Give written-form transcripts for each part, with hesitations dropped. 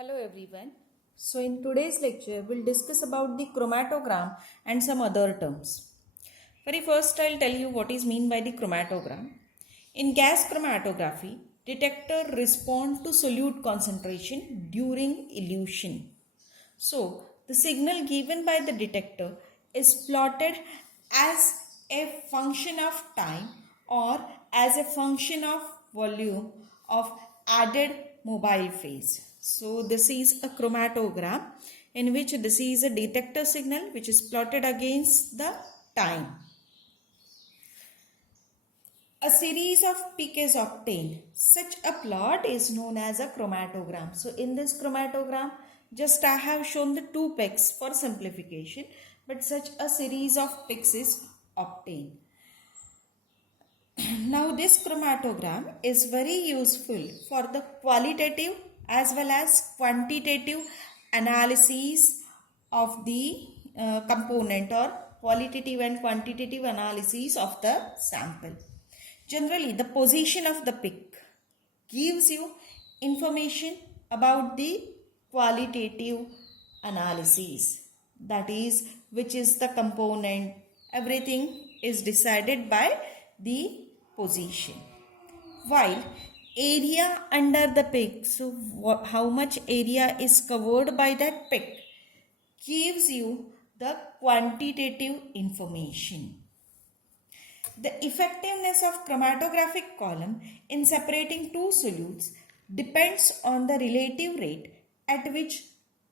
Hello everyone. So in today's lecture we'll discuss about the chromatogram and some other terms. Very first I'll tell you what is mean by the chromatogram. In gas chromatography, detector respond to solute concentration during elution. So the signal given by the detector is plotted as a function of time or as a function of volume of added mobile phase. So this is a chromatogram in which this is a detector signal which is plotted against the time. A series of peak is obtained. Such a plot is known as a chromatogram. So in this chromatogram, just I have shown the two peaks for simplification, but such a series of peaks is obtained. Now this chromatogram is very useful for the qualitative as well as quantitative analysis of the component or qualitative and quantitative analysis of the sample. Generally, the position of the peak gives you information about the qualitative analysis. That is, which is the component. Everything is decided by the position. While area under the peak, so how much area is covered by that peak, gives you the quantitative information. The effectiveness of chromatographic column in separating two solutes depends on the relative rate at which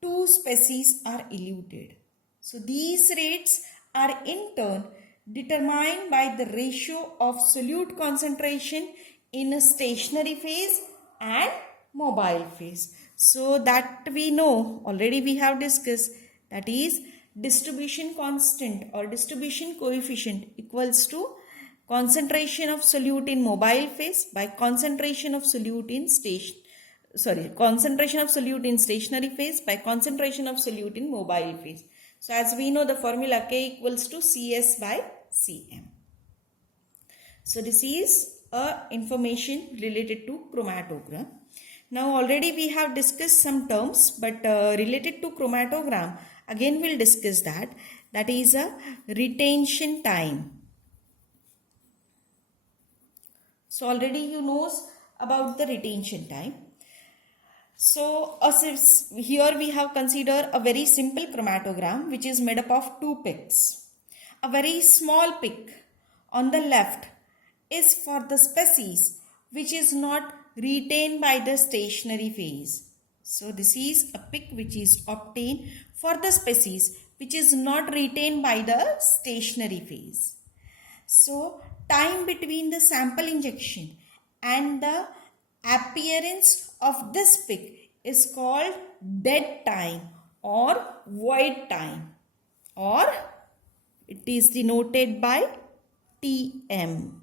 two species are eluted. So these rates are in turn determined by the ratio of solute concentration in a stationary phase and mobile phase. So that we know, already we have discussed, that is distribution constant or distribution coefficient equals to concentration of solute in mobile phase by concentration of solute in concentration of solute in stationary phase by concentration of solute in mobile phase. So as we know, the formula K equals to Cs by Cm. So this is information related to chromatogram. Now already we have discussed some terms, but related to chromatogram, again we'll discuss that. That is a retention time. So already you know about the retention time. So here we have considered a very simple chromatogram which is made up of two peaks. A very small peak on the left is for the species which is not retained by the stationary phase. So this is a peak which is obtained for the species which is not retained by the stationary phase. So time between the sample injection and the appearance of this peak is called dead time or void time, or it is denoted by Tm.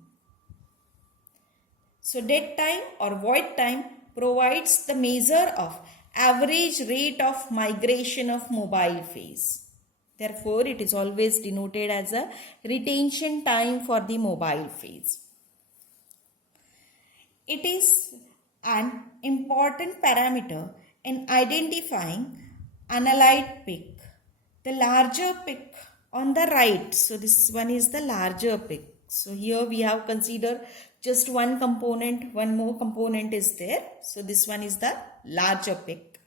So dead time or void time provides the measure of average rate of migration of mobile phase. Therefore, it is always denoted as a retention time for the mobile phase. It is an important parameter in identifying analyte peak. The larger peak on the right, so this one is the larger peak. So here we have considered just one component, one more component is there. So this one is the larger peak.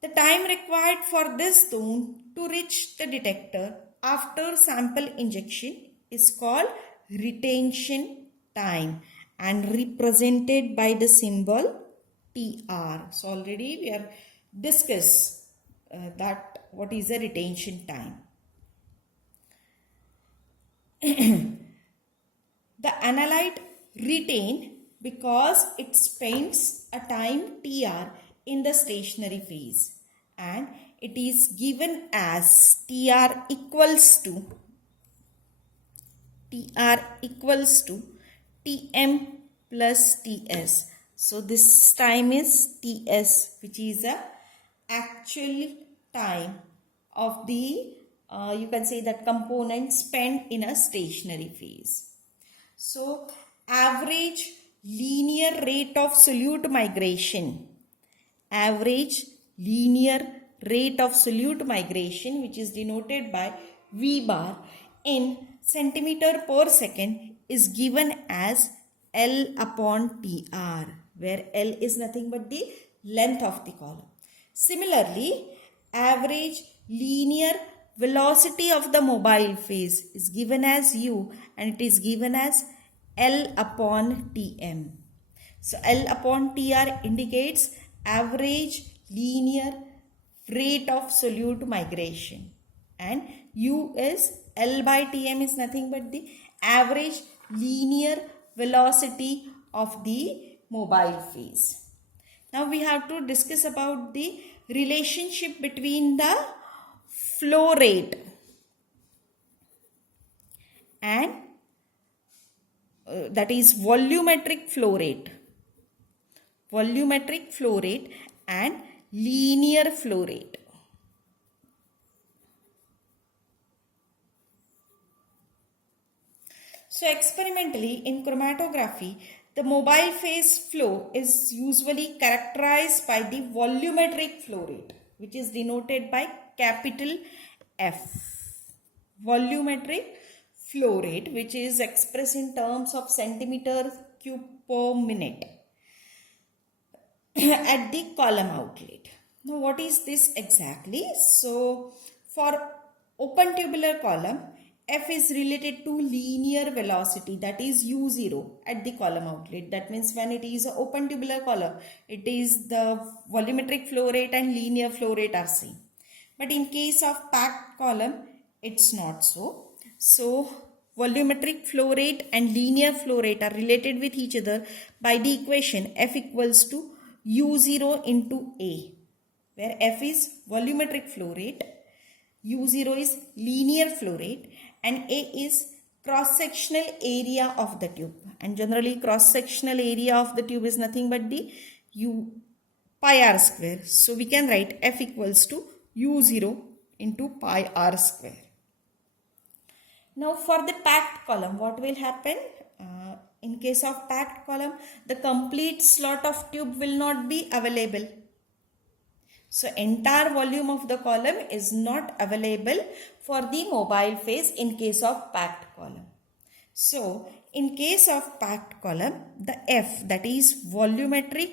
The time required for this zone to reach the detector after sample injection is called retention time and represented by the symbol TR. So already we have discussed that what is the retention time. The analyte retained because it spends a time TR in the stationary phase, and it is given as TR equals to Tm plus Ts. So this time is Ts, which is a actual time of the you can say that component spent in a stationary phase. So average linear rate of solute migration average linear rate of solute migration, which is denoted by V bar in centimeter per second, is given as L upon TR, where L is nothing but the length of the column. Similarly, average linear velocity of the mobile phase is given as U, and it is given as L upon Tm. So L upon TR indicates average linear rate of solute migration, and U is L by Tm is nothing but the average linear velocity of the mobile phase. Now we have to discuss about the relationship between the flow rate and that is volumetric flow rate and linear flow rate. So experimentally in chromatography, the mobile phase flow is usually characterized by the volumetric flow rate, which is denoted by capital F. Volumetric flow rate, which is expressed in terms of centimeter cube per minute at the column outlet. Now what is this exactly? So for open tubular column, F is related to linear velocity, that is U0 at the column outlet. That means when it is an open tubular column, it is the volumetric flow rate and linear flow rate are same. But in case of packed column, it's not so. So volumetric flow rate and linear flow rate are related with each other by the equation F equals to U0 into A, where F is volumetric flow rate, U0 is linear flow rate, and A is cross-sectional area of the tube. And generally cross-sectional area of the tube is nothing but the U pi r square. So we can write F equals to U0 into pi r square. Now for the packed column, what will happen? In case of packed column, the complete slot of tube will not be available. So entire volume of the column is not available for the mobile phase in case of packed column. So in case of packed column, the F, that is volumetric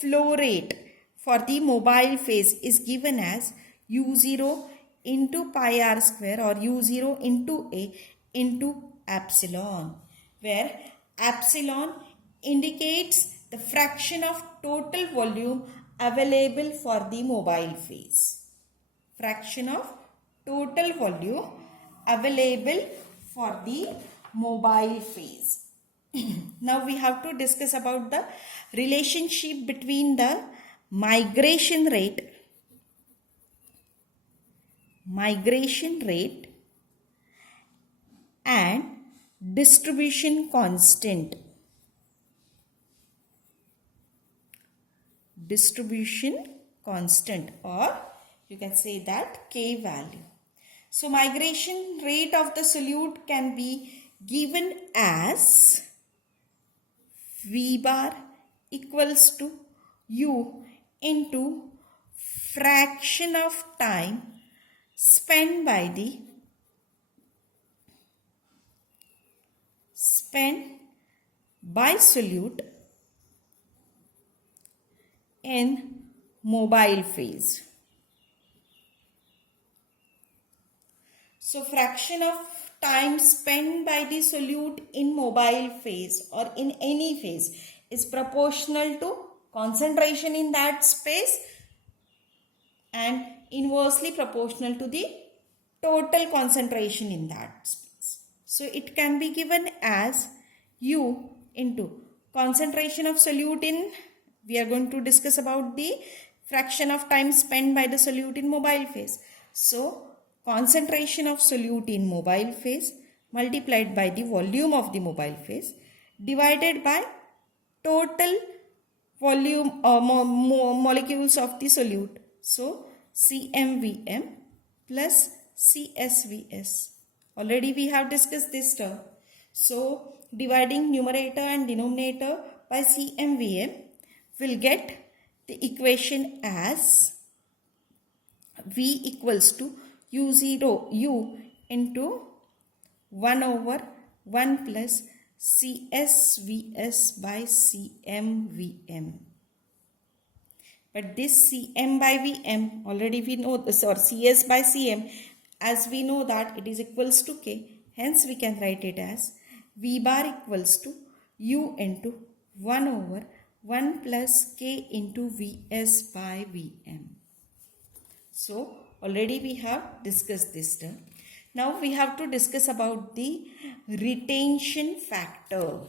flow rate for the mobile phase, is given as U0 into pi r square or U0 into A into epsilon, where epsilon indicates the fraction of total volume available for the mobile phase. Fraction of total volume available for the mobile phase. Now we have to discuss about the relationship between the migration rate and distribution constant. Or you can say that K value. So migration rate of the solute can be given as V bar equals to U into fraction of time spent by solute in mobile phase. So fraction of time spent by the solute in mobile phase or in any phase is proportional to concentration in that space and inversely proportional to the total concentration in that space. So it can be given as U into concentration of solute in, we are going to discuss about the fraction of time spent by the solute in mobile phase. So concentration of solute in mobile phase multiplied by the volume of the mobile phase divided by total volume or molecules of the solute. So CMVM plus CSVS. Already we have discussed this term. So dividing numerator and denominator by CMVM will get the equation as V equals to U0 U into 1 over 1 plus CSVS by CMVM. But this Cm by Vm already we know this, or Cs by Cm, as we know that it is equals to K. Hence we can write it as V bar equals to U into 1 over 1 plus K into Vs by Vm. So already we have discussed this term. Now we have to discuss about the retention factor.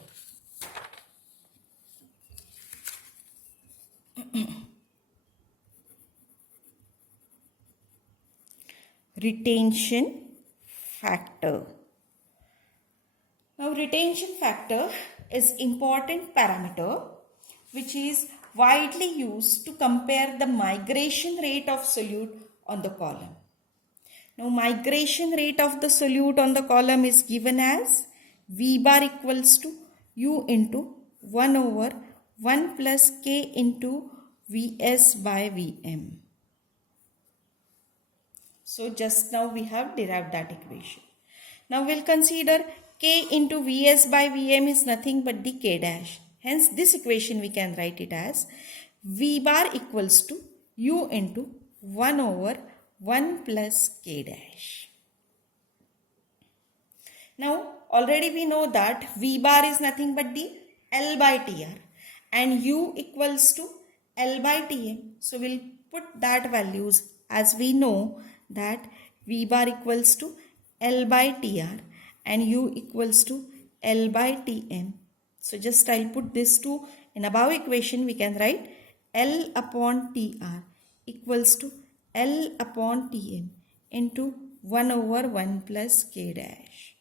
Retention factor. Now retention factor is important parameter which is widely used to compare the migration rate of solute on the column. Now migration rate of the solute on the column is given as V bar equals to U into 1 over 1 plus K into Vs by Vm. So just now we have derived that equation. Now we'll consider K into Vs by Vm is nothing but the K dash. Hence this equation we can write it as V bar equals to U into 1 over 1 plus K dash. Now already we know that V bar is nothing but the L by Tr and U equals to L by Tm. So we'll put that values as we know that V bar equals to L by Tr and U equals to L by Tm. So just I'll put this two in above equation. We can write L upon Tr equals to L upon Tm into 1 over 1 plus K dash.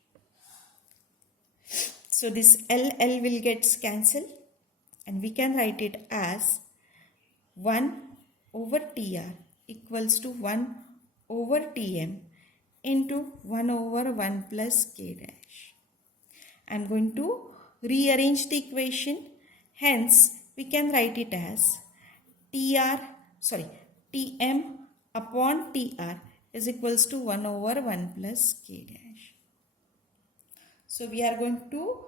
So this L will get cancelled and we can write it as 1 over Tr equals to 1 over Tm into 1 over 1 plus K dash. I am going to rearrange the equation. Hence, we can write it as Tm upon Tr is equals to 1 over 1 plus K dash. So, we are going to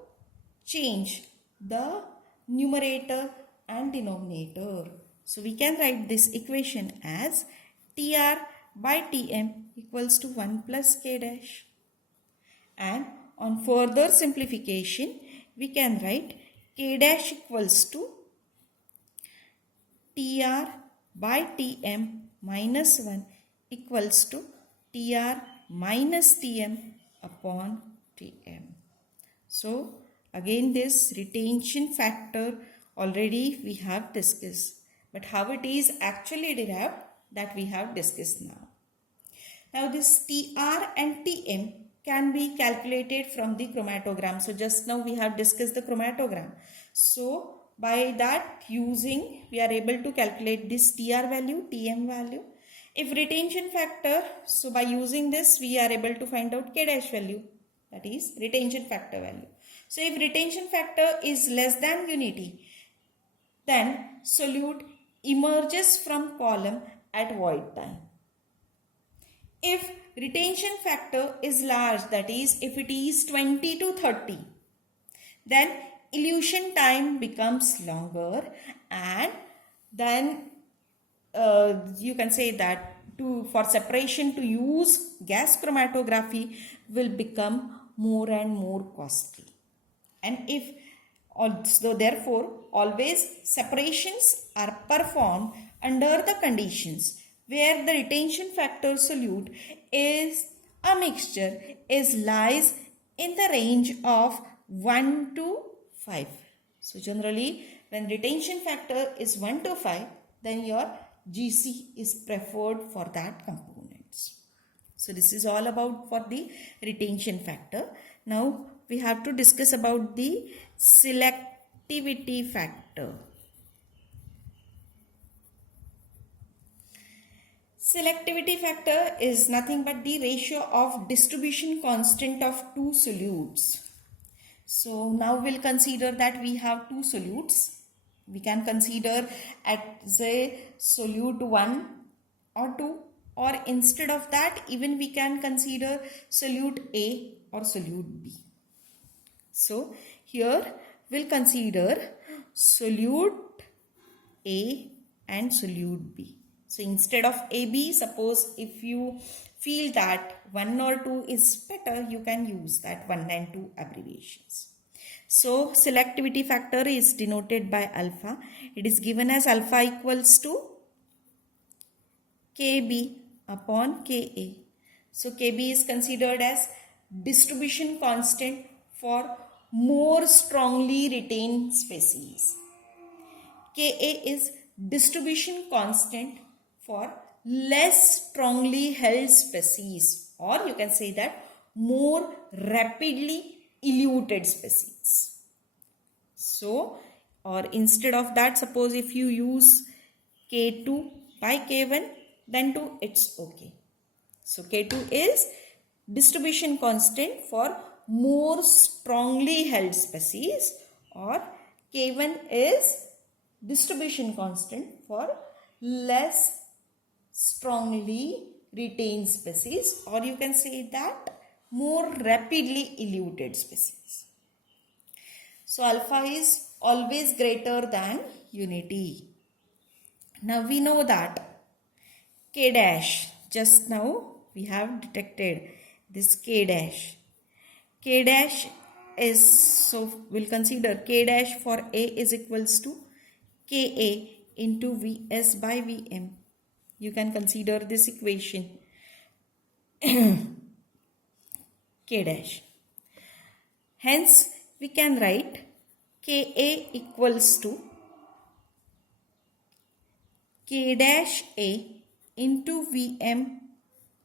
change the numerator and denominator. So, we can write this equation as Tr by Tm equals to 1 plus K dash. And on further simplification, we can write K dash equals to Tr by Tm minus 1 equals to Tr minus Tm upon Tm. So, again this retention factor already we have discussed. But how it is actually derived, that we have discussed now. Now this Tr and Tm can be calculated from the chromatogram. So just now we have discussed the chromatogram. So by that using we are able to calculate this Tr value, Tm value. If retention factor, so by using this we are able to find out K dash value, that is retention factor value. So if retention factor is less than unity, then solute emerges from column at void time. If retention factor is large, that is if it is 20 to 30, then elution time becomes longer and then you can say that for separation to use gas chromatography will become more and more costly. And if also therefore always separations are performed under the conditions where the retention factor solute is a mixture lies in the range of 1 to 5. So generally when retention factor is 1 to 5, then your GC is preferred for that components. So this is all about for the retention factor. Now we have to discuss about the selectivity factor. Selectivity factor is nothing but the ratio of distribution constant of two solutes. So now we'll consider that we have two solutes. We can consider as a solute 1 or 2, or instead of that even we can consider solute A or solute B. So here we'll consider solute A and solute B. So instead of AB, suppose if you feel that 1 or 2 is better, you can use that 1 and 2 abbreviations. So selectivity factor is denoted by alpha. It is given as alpha equals to KB upon KA. So KB is considered as distribution constant for more strongly retained species. Ka is distribution constant for less strongly held species, or you can say that more rapidly eluted species. So, or instead of that, suppose if you use K2 by K1, then 2 it's okay. So K2 is distribution constant for more strongly held species, or K1 is distribution constant for less strongly retained species, or you can say that more rapidly eluted species. So alpha is always greater than unity. Now we know that K dash, just now we have detected this K dash. K dash is, so we'll consider K dash for A is equals to Ka into Vs by Vm. You can consider this equation K dash. Hence, we can write Ka equals to K dash A into Vm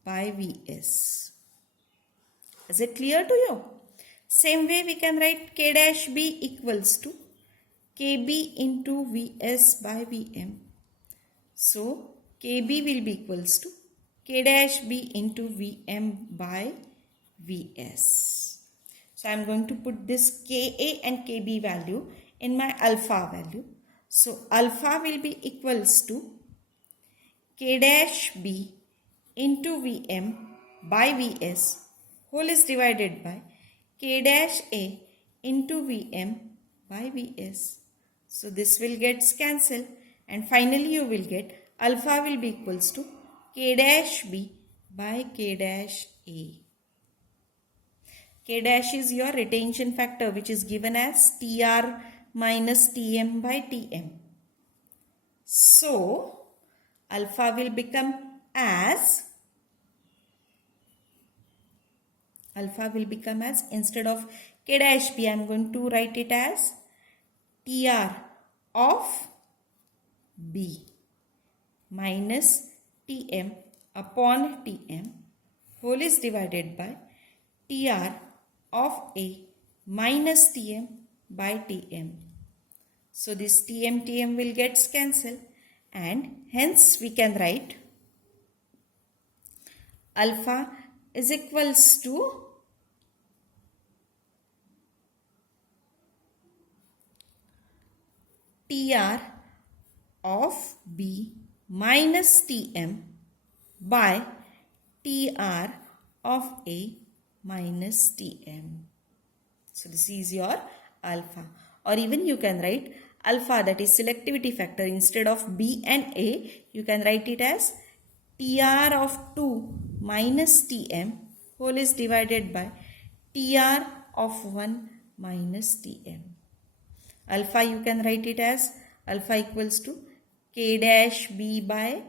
by Vs. Is it clear to you? Same way we can write K dash B equals to Kb into Vs by Vm. So, Kb will be equals to K dash B into Vm by Vs. So, I am going to put this Ka and Kb value in my alpha value. So, alpha will be equals to K dash B into Vm by Vs whole is divided by K dash A into Vm by Vs. So this will get cancelled, and finally you will get alpha will be equals to K dash B by K dash A. K dash is your retention factor, which is given as Tr minus Tm by Tm. So alpha will become as instead of K dash B, I am going to write it as Tr of B minus Tm upon Tm whole is divided by Tr of A minus Tm by Tm. So this Tm will get cancelled, and hence we can write alpha is equals to Tr of B minus Tm by Tr of A minus Tm. So this is your alpha, or even you can write alpha, that is selectivity factor, instead of B and A you can write it as Tr of 2 minus Tm whole is divided by Tr of 1 minus Tm. Alpha you can write it as alpha equals to K dash B by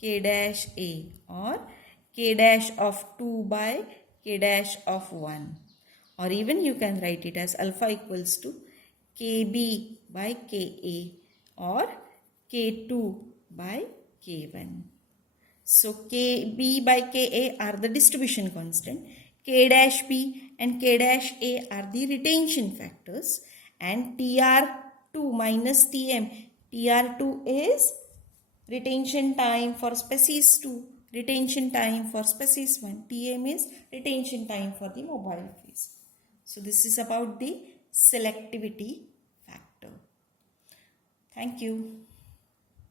K dash A, or K dash of 2 by K dash of 1, or even you can write it as alpha equals to Kb by Ka, or K2 by K1. So Kb by Ka are the distribution constant, K dash B and K dash A are the retention factors, and Tr2 minus Tm, Tr2 is retention time for species 2, retention time for species 1, Tm is retention time for the mobile phase. So this is about the selectivity factor. Thank you.